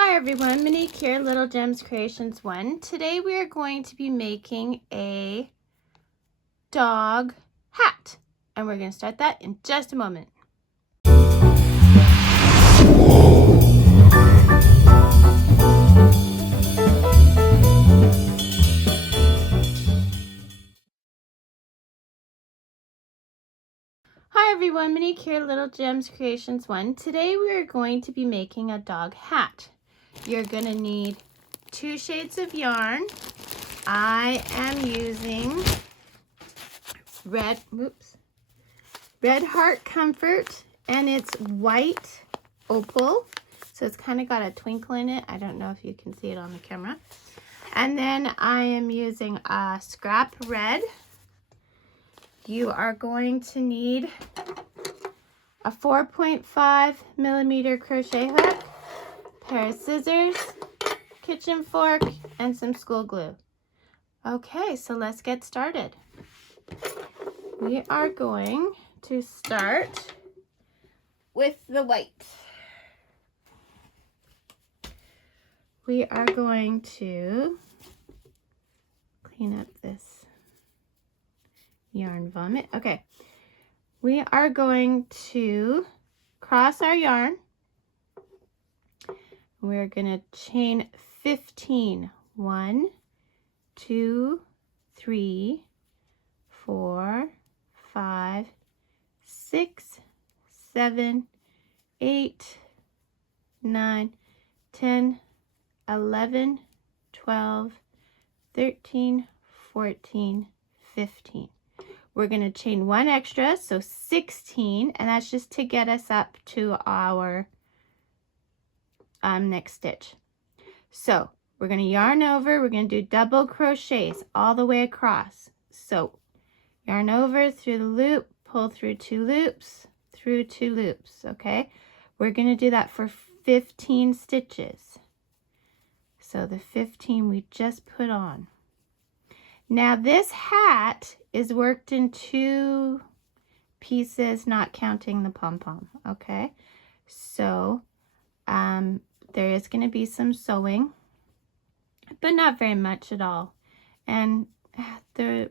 Hi everyone, Monique here, Little Gems Creations 1. Today we are going to be making a dog hat, and we're going to start that in just a moment. Hi everyone, Monique here, Little Gems Creations 1. Today we are going to be making a dog hat. You're going to need 2 shades of yarn. I am using Red Heart Comfort, and it's white opal, so it's kind of got a twinkle in it. I don't know if you can see it on the camera. And then I am using a scrap red. You are going to need a 4.5 millimeter crochet hook, pair of scissors, kitchen fork, and some school glue. Okay, so let's get started. We are going to start with the white. We are going to clean up this yarn vomit. Okay, we are going to cross our yarn. We're going to chain 15. 1, 2, 3, 4, 5, 6, 7, 8, 9, 10, 11, 12, 13, 14, 15. We're going to chain 1 extra, so 16, and that's just to get us up to our next stitch. So we're going to yarn over, we're going to do double crochets all the way across. So yarn over through the loop, pull through 2 loops, through 2 loops, okay? We're going to do that for 15 stitches. So the 15 we just put on. Now this hat is worked in 2 pieces, not counting the pom-pom, okay? So there is going to be some sewing, but not very much at all. And the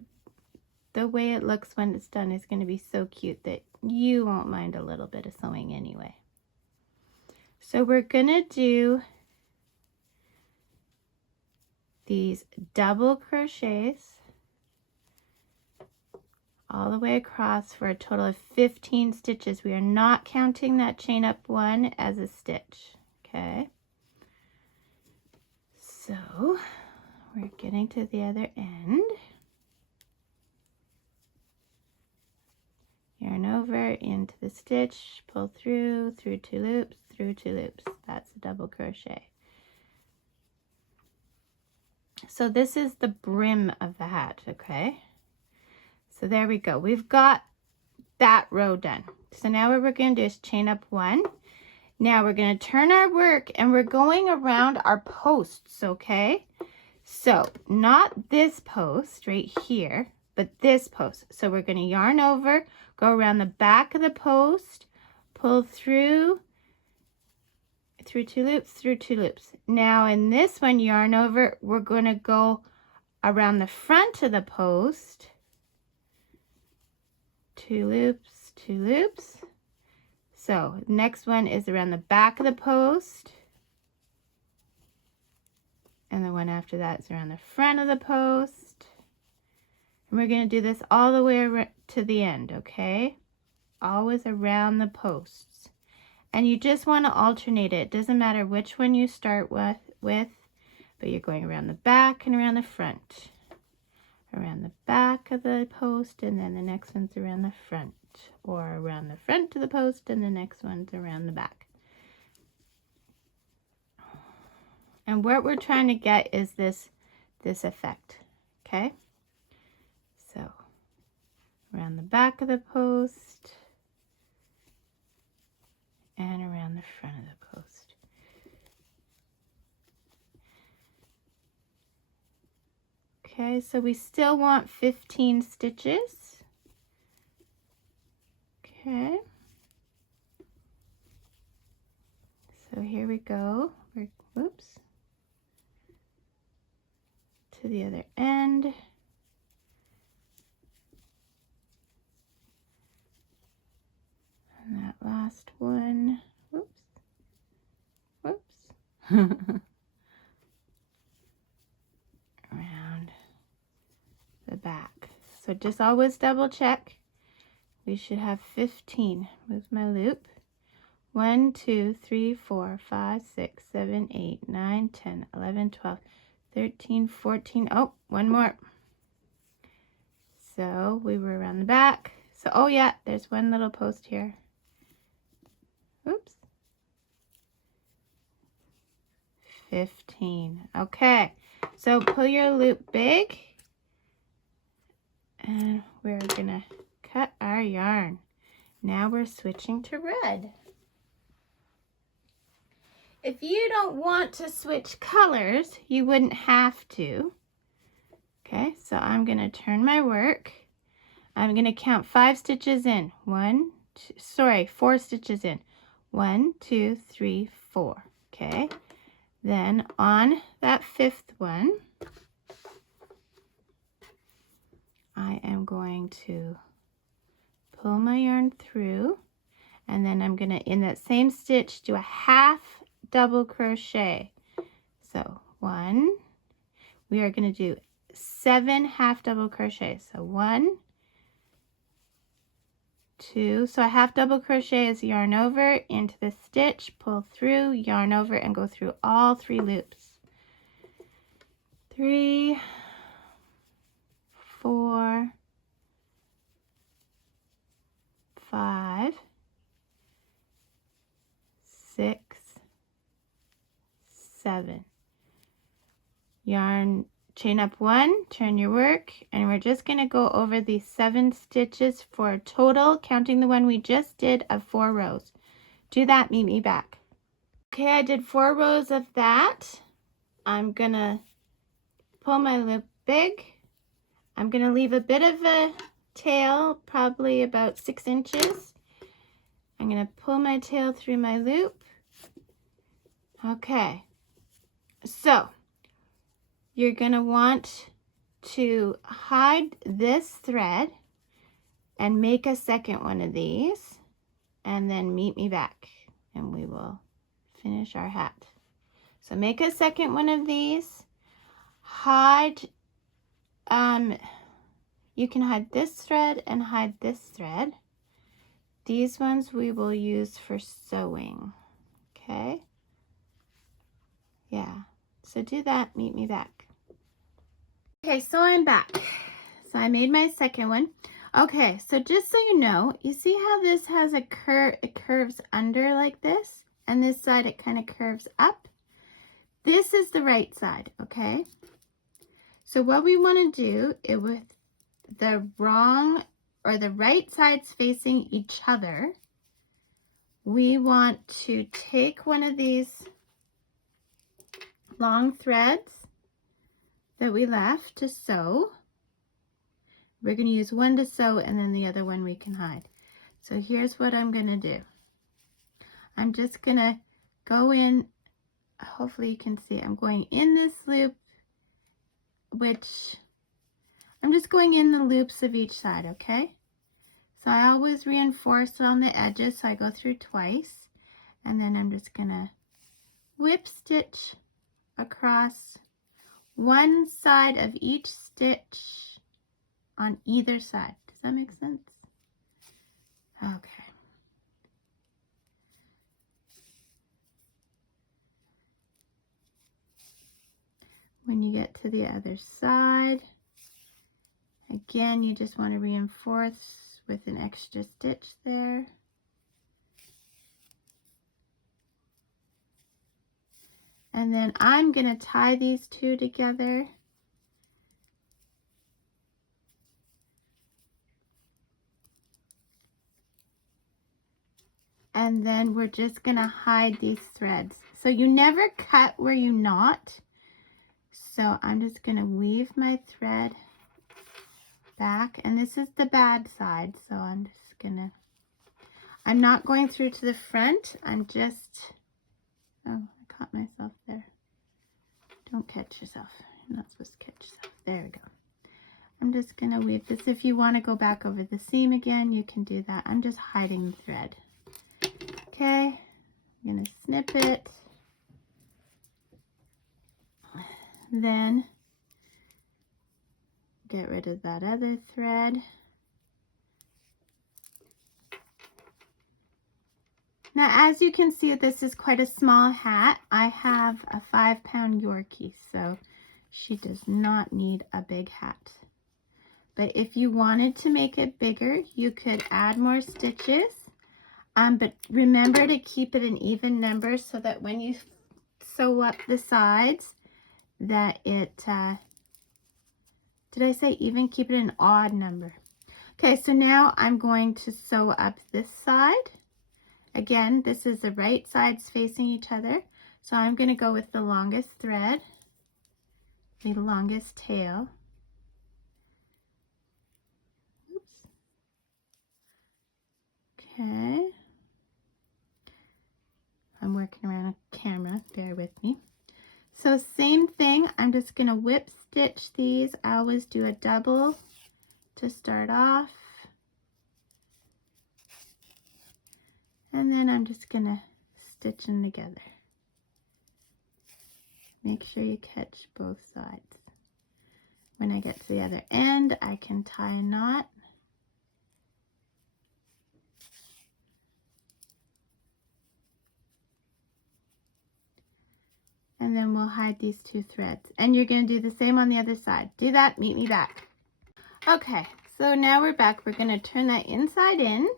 way it looks when it's done is going to be so cute that you won't mind a little bit of sewing anyway. So we're going to do these double crochets all the way across for a total of 15 stitches. We are not counting that chain up 1 as a stitch, okay? So we're getting to the other end. Yarn over into the stitch, pull through 2 loops, through 2 loops. That's a double crochet. So this is the brim of the hat, okay? So there we go. We've got that row done. So now what we're going to do is chain up 1. Now we're going to turn our work and we're going around our posts, okay? So not this post right here, but this post. So we're going to yarn over, go around the back of the post, pull through 2 loops, through 2 loops. Now in this one, yarn over, we're going to go around the front of the post, 2 loops, 2 loops. So next one is around the back of the post, and the one after that is around the front of the post. And we're going to do this all the way to the end, okay? Always around the posts. And you just want to alternate it. It doesn't matter which one you start with, but you're going around the back and around the front. Around the back of the post, and then the next one's around the front. Or around the front of the post, and the next one's around the back. And what we're trying to get is this effect, okay? So around the back of the post and around the front of the post. Okay, so we still want 15 stitches. Okay. So So here we go. Whoops. To the other end. And that last one. Whoops. Whoops. Around the back. So just always double check. We should have 15. Move my loop. 1, 2, 3, 4, 5, 6, 7, 8, 9, 10, 11, 12, 13, 14. Oh, one more. So we were around the back. So, oh yeah, there's one little post here. Oops. 15. Okay, so pull your loop big. And we're gonna cut our yarn. Now we're switching to red. If you don't want to switch colors, you wouldn't have to. Okay, so I'm going to turn my work. I'm going to count 5 stitches in. 4 stitches in. 1, 2, 3, 4. Okay, then on that 5th one, I am going to pull my yarn through, and then I'm going to, in that same stitch, do a half double crochet. So 1, we are going to do 7 half double crochets. So 1, 2, so a half double crochet is yarn over into the stitch, pull through, yarn over, and go through all 3 loops. 3, 4, 5, 6, 7. Yarn, chain up 1, turn your work, and we're just going to go over these 7 stitches for a total, counting the one we just did, of 4 rows. Do that, meet me back. Okay, I did 4 rows of that. I'm going to pull my loop big. I'm going to leave a bit of a tail, probably about 6 inches. I'm going to pull my tail through my loop. Okay, so you're going to want to hide this thread and make a second one of these, and then meet me back and we will finish our hat. So make a second one of these, hide, you can hide this thread and hide this thread. These ones we will use for sewing, okay? Yeah, so do that, meet me back. Okay, so I'm back. So I made my second one. Okay, so just so you know, you see how this has a curve, it curves under like this, and this side it kind of curves up? This is the right side, okay? So what we want to do is, with the wrong or the right sides facing each other, we want to take one of these long threads that we left to sew. We're going to use one to sew and then the other one we can hide. So here's what I'm going to do. I'm just going to go in, hopefully you can see, I'm going in this loop, which I'm just going in the loops of each side, okay? So I always reinforce it on the edges, so I go through twice, and then I'm just going to whip stitch across one side of each stitch on either side. Does that make sense? Okay. When you get to the other side, again, you just want to reinforce with an extra stitch there. And then I'm going to tie these two together. And then we're just going to hide these threads. So you never cut where you knot. So I'm just going to weave my thread back. And this is the bad side. So I'm just going to, I'm not going through to the front. I'm just Oh, I caught myself there. Don't catch yourself. You're not supposed to catch yourself. There we go. I'm just going to weave this. If you want to go back over the seam again, you can do that. I'm just hiding the thread. Okay, I'm going to snip it. Then get rid of that other thread. Now, as you can see, this is quite a small hat. I have a 5-pound Yorkie, so she does not need a big hat. But if you wanted to make it bigger, you could add more stitches. But remember to keep it an even number so that when you sew up the sides, that it, did I say even? Keep it an odd number. Okay, so now I'm going to sew up this side. Again, this is the right sides facing each other. So I'm going to go with the longest thread, the longest tail. Oops. Okay. I'm working around a camera, bear with me. So same thing, I'm just going to whip stitch these. I always do a double to start off. And then I'm just going to stitch them together. Make sure you catch both sides. When I get to the other end, I can tie a knot. And then we'll hide these 2 threads. And you're going to do the same on the other side. Do that, meet me back. Okay, so now we're back. We're going to turn that inside in.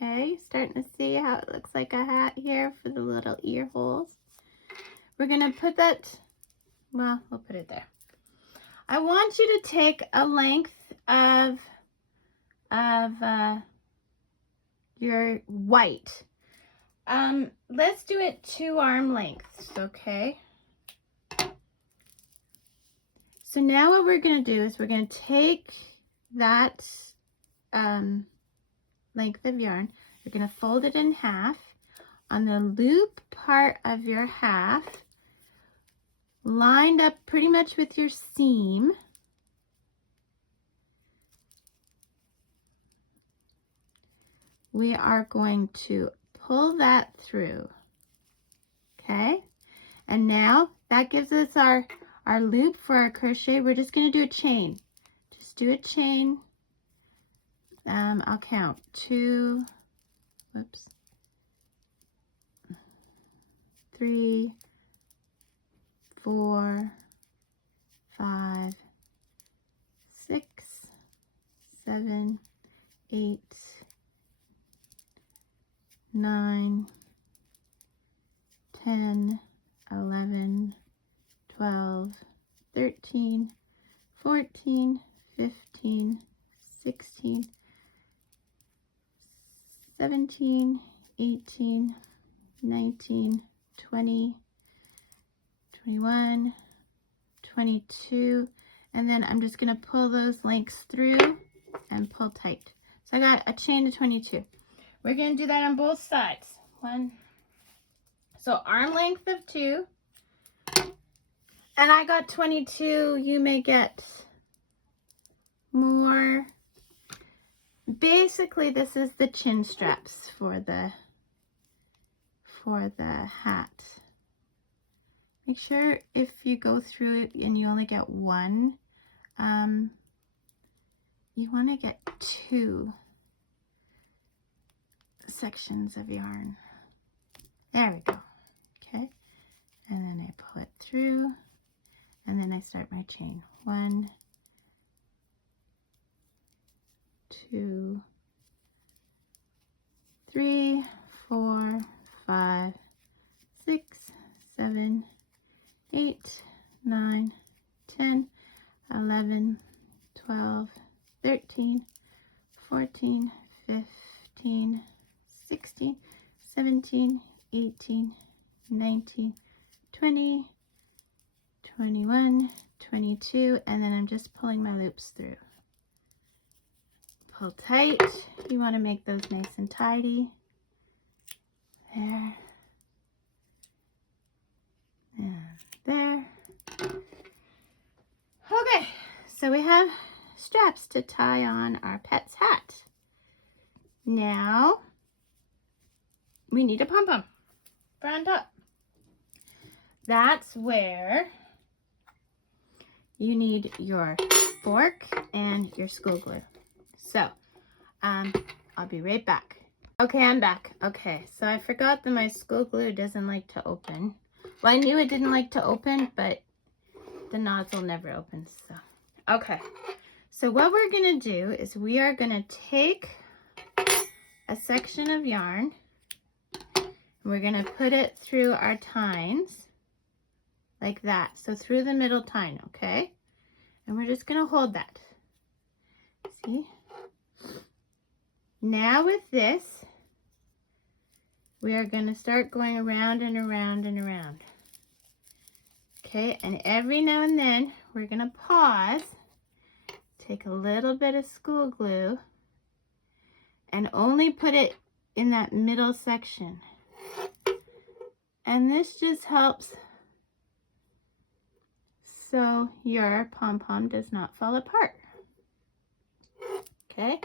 Okay, starting to see how it looks like a hat here for the little ear holes. We're going to put that, well, we'll put it there. I want you to take a length of your white. Let's do it 2 arm lengths, okay? So now what we're going to do is we're going to take that length of yarn, we're going to fold it in half. On the loop part of your half, lined up pretty much with your seam, we are going to pull that through. Okay, and now that gives us our loop for our crochet. We're just going to do a chain. Just do a chain. I'll count 2, whoops, 3, 4, 5, 6, 7, 8, 9, 10, 11, 12, 13, 14, 15, 16, 17, 18, 19, 20, 21, 22, and then I'm just going to pull those lengths through and pull tight. So I got a chain of 22. We're going to do that on both sides. 1, so arm length of 2, and I got 22. You may get more. Basically, this is the chin straps for the hat. Make sure if you go through it and you only get 1, you want to get 2 sections of yarn. There we go. Okay, and then I pull it through, and then I start my chain. 1, 2, 3, 4, 5, 6, 7, 8, 9, 10, 11, 12, 13, 14, 15, 16, 17, 18, 19, 20, 21, 22, and then I'm just pulling my loops through. Pull tight. You want to make those nice and tidy. There. so we have straps to tie on our pet's hat. Now we need a pom-pom front up. That's where you need your fork and your school glue. So I'll be right back. Okay, I'm back. Okay, so I forgot that my school glue doesn't like to open. Well, I knew it didn't like to open, but the nozzle never opens. So, okay. So what we're gonna do is we are gonna take a section of yarn. We're gonna put it through our tines like that. So through the middle tine, okay? And we're just gonna hold that. See? Now with this, we are gonna start going around and around and around. Okay, and every now and then, we're gonna pause, take a little bit of school glue, and only put it in that middle section. And this just helps so your pom-pom does not fall apart. Okay,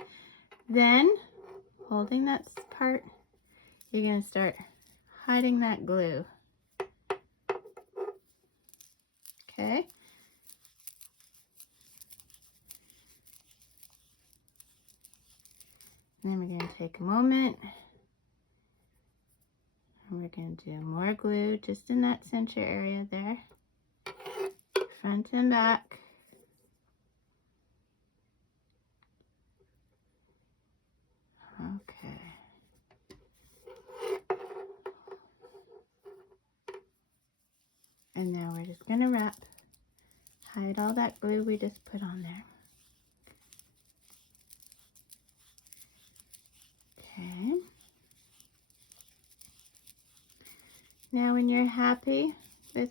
then holding that part, you're going to start hiding that glue. Okay. And then we're going to take a moment and we're going to do more glue just in that center area there, front and back. Okay. And now we're just going to wrap, hide all that glue we just put on there. Okay. Now when you're happy with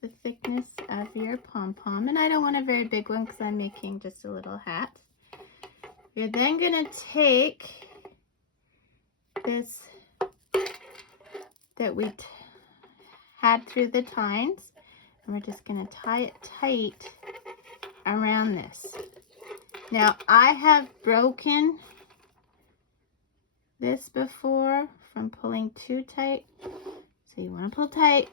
the thickness of your pom-pom, and I don't want a very big one because I'm making just a little hat, you're then going to take this that we had through the tines, and we're just going to tie it tight around this. Now I have broken this before from pulling too tight, so you want to pull tight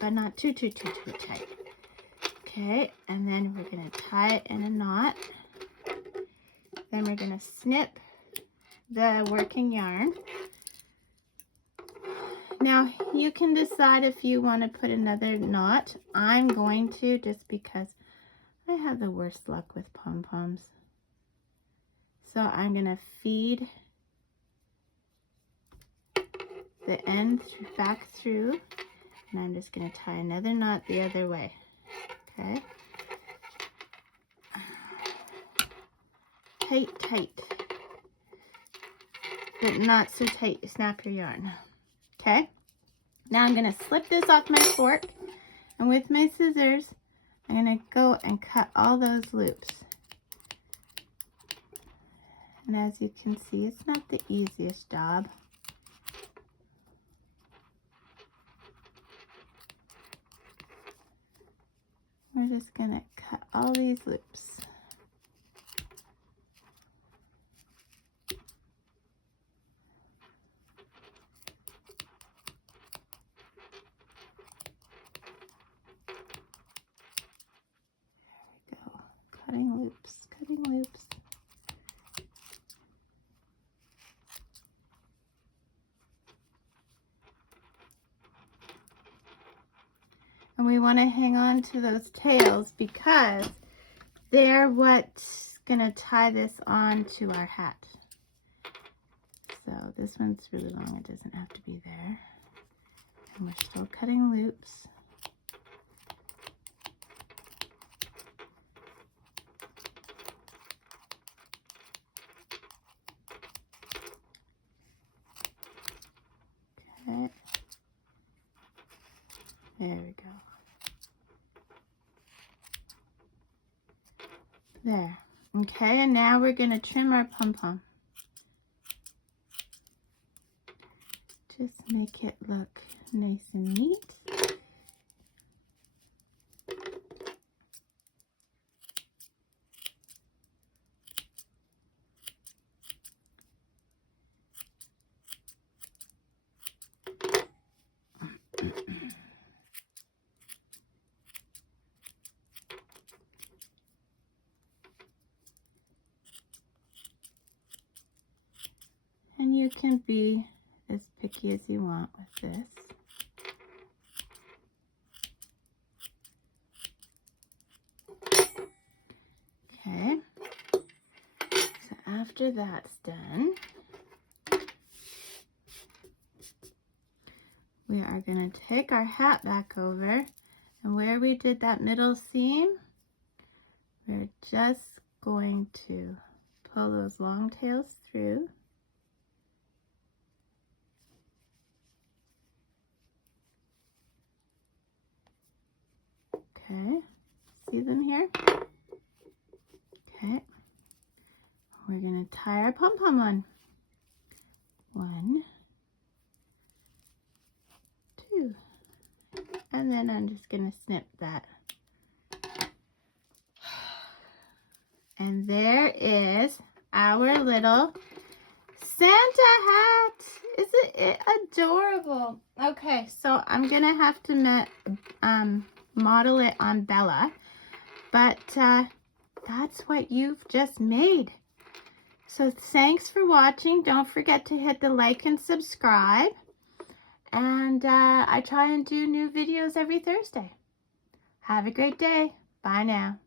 but not too tight. Okay, and then we're going to tie it in a knot. Then we're going to snip the working yarn. Now you can decide if you want to put another knot. I'm going to, just because I have the worst luck with pom-poms. So I'm going to feed the end back through, and I'm just going to tie another knot the other way. Okay, tight, but not so tight you snap your yarn. Okay, now I'm going to slip this off my fork, and with my scissors I'm going to go and cut all those loops. And as you can see, it's not the easiest job. We're just going to cut all these loops. There we go. Cutting loops. And we want to hang on to those tails because they're what's going to tie this on to our hat. So this one's really long, it doesn't have to be there. And we're still cutting loops. Okay. There we go. There. Okay, and now we're going to trim our pom-pom. Just make it look nice and neat. chunky as you want with this. Okay, so after that's done, we are going to take our hat back over, and where we did that middle seam, we're just going to pull those long tails through. Okay, see them here? Okay, we're going to tie our pom-pom on. 1, 2, and then I'm just going to snip that. And there is our little Santa hat. Isn't it adorable? Okay, so I'm going to have to model it on Bella, but that's what you've just made. So thanks for watching. Don't forget to hit the like and subscribe. And I try and do new videos every Thursday. Have a great day. Bye now.